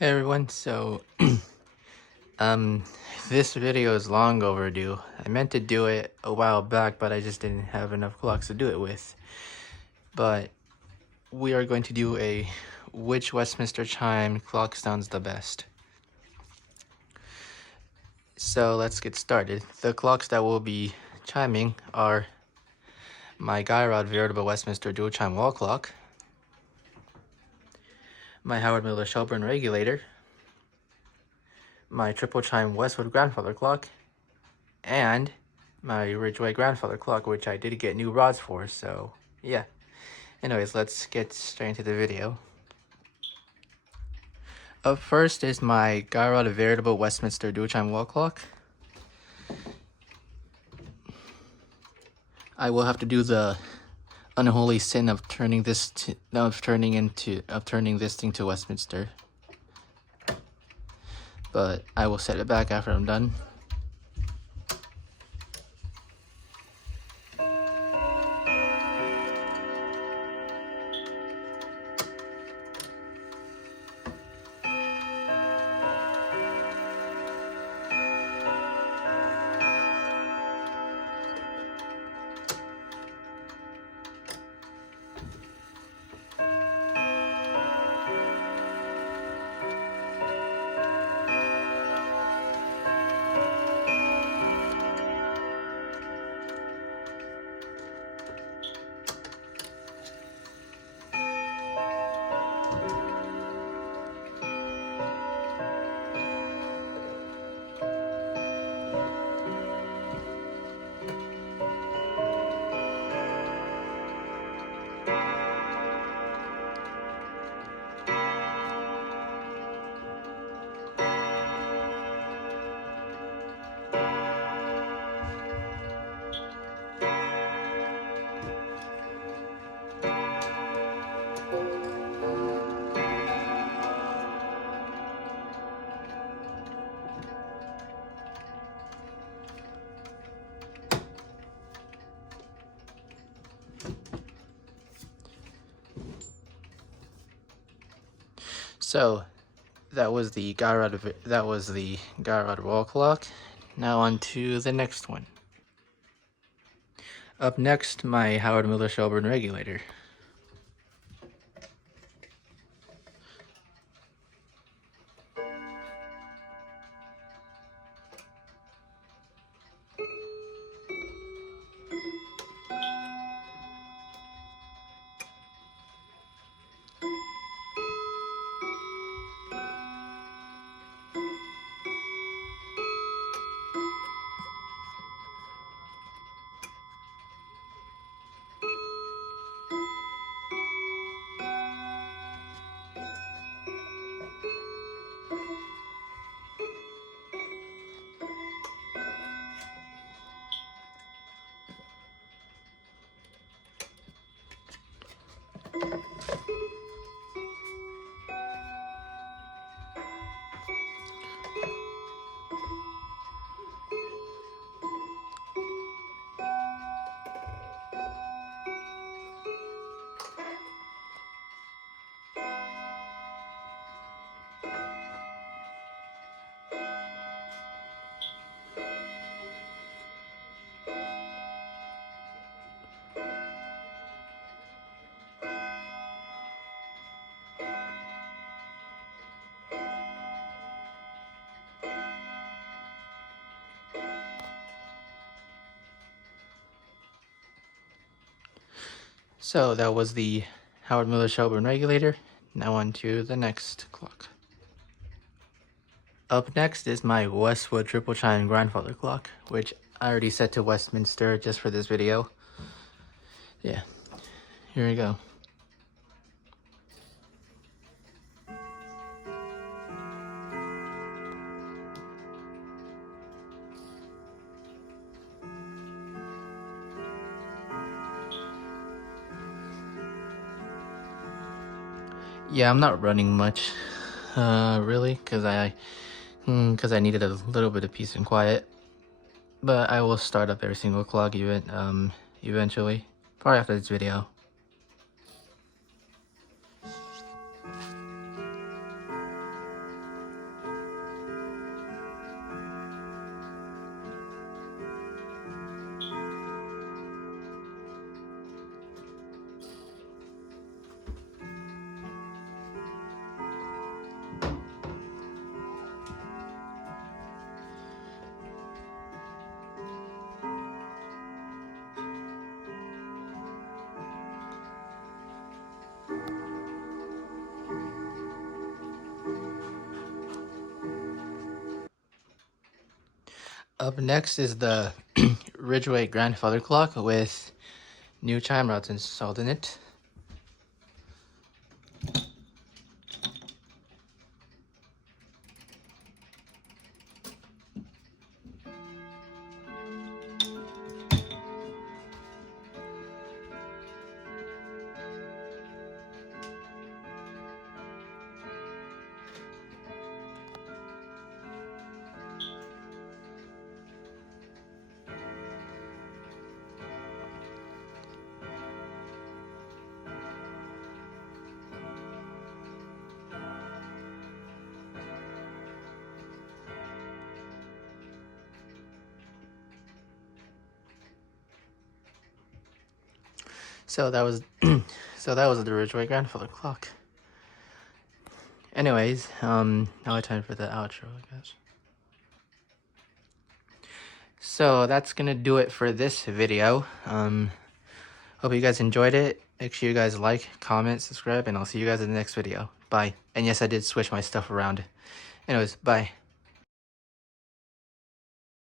Hey everyone, so um this video is long overdue. I meant to do it a while back, but I just didn't have enough clocks to do it with. But we are going to do a which Westminster chime clock sounds the best. So let's get started. The clocks that will be chiming are my guy rod veritable Westminster dual chime wall clock, my Howard Miller Shelburne regulator, my triple chime Westwood grandfather clock, and my Ridgeway grandfather clock, which I did get new rods for, so yeah. Anyways, let's get straight into the video. Up first is my guy rod veritable Westminster dual chime wall clock. I will have to do the unholy sin of turning this thing to Westminster, but I will set it back after I'm done. So that was the guy rod wall clock. Now on to the next one. Up next, my Howard Miller Shelburne regulator. So that was the Howard Miller Shelburne regulator. Now on to the next clock. Up next is my Westwood Triple Chime grandfather clock, which I already set to Westminster just for this video. Yeah, here we go. Yeah, I'm not running much, really, because I needed a little bit of peace and quiet. But I will start up every single clock eventually, probably after this video. Up next is the Ridgeway grandfather clock with new chime rods installed in it. So that was the Ridgeway grandfather clock. Anyways, now it's time for the outro, I guess. So that's gonna do it for this video. Hope you guys enjoyed it. Make sure you guys like, comment, subscribe, and I'll see you guys in the next video. Bye. And yes, I did switch my stuff around. Anyways, bye.